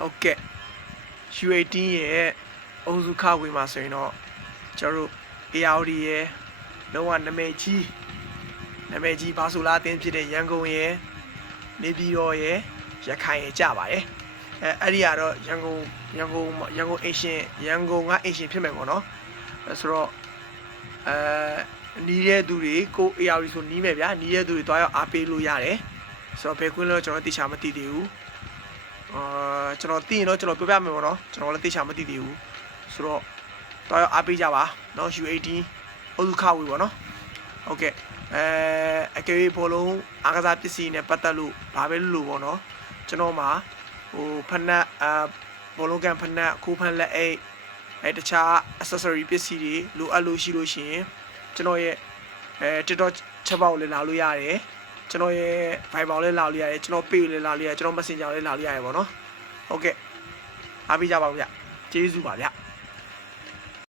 ဟုတ်ကဲ့ U18 ရဲ့အုံစုခဝေမှာဆိုရင်တော့ကျွန်တော်တို့ ARD ရဲ့လုံးဝနာမည်ကြီးနာမည်ကြီးဘာဆိုလာအသင်းဖြစ်တဲ့ရန်ကုန်ရဲ့နေပြည်တော်ရဲ့ရခိုင်ရဲ့ကြပါတယ်အဲအဲ့ဒီကတော့ရန်ကုန်ရန်ကုန်ရန်ကုန်အရှင်ရန်ကုန်ကအရှင်ဖြစ်မယ်ပေါ့နော်အဲဆိုတော့အဲနီးတဲ့သူတွေကို ARD ဆိုနီးမယ်ဗျာနီးတဲ့သူတွေတွားရောက်အားပေးလို့ရတယ်ဆိုတော့ဘယ်ကွင်းလဲကျွန်တော်တိချာမသိသေးဘူး အာကျွန်တော်သိရင်တော့ကျွန်တော်ပြောပြမယ်ပေါ့နော်ကျွန်တော်လည်းသိချာမသိသေးဘူးဆိုတော့တော့အားပေးကြပါနော် U18 အုစုခဝေပေါ့နော်ဟုတ်ကဲ့အဲအကယ်၍ဘောလုံးအားကစားပစ္စည်းနဲ့ပတ်သက်လို့ဘာပဲလို့ပေါ့နော်ကျွန်တော်မှာဟိုဖနက်အာဘောလုံးကန်ဖနက်ခိုးဖန်လက်အိတ်အဲတခြား accessory ပစ္စည်းတွေလိုအပ်လို့ရှိလို့ရှိရင်ကျွန်တော်ရဲ့အဲ TikTok ချက်ပေါက်လည်းလာလို့ရတယ် ကျွန်တော်ရဲ့ Viber လည်းလာလို့ရတယ်ကျွန်တော် Pay လည်းလာလို့ရတယ်ကျွန်တော် Messenger လည်းလာလို့ရတယ်ပေါ့နော်ဟုတ်ကဲ့အားပေးကြပါဦးဗျကျေးဇူးပါဗျ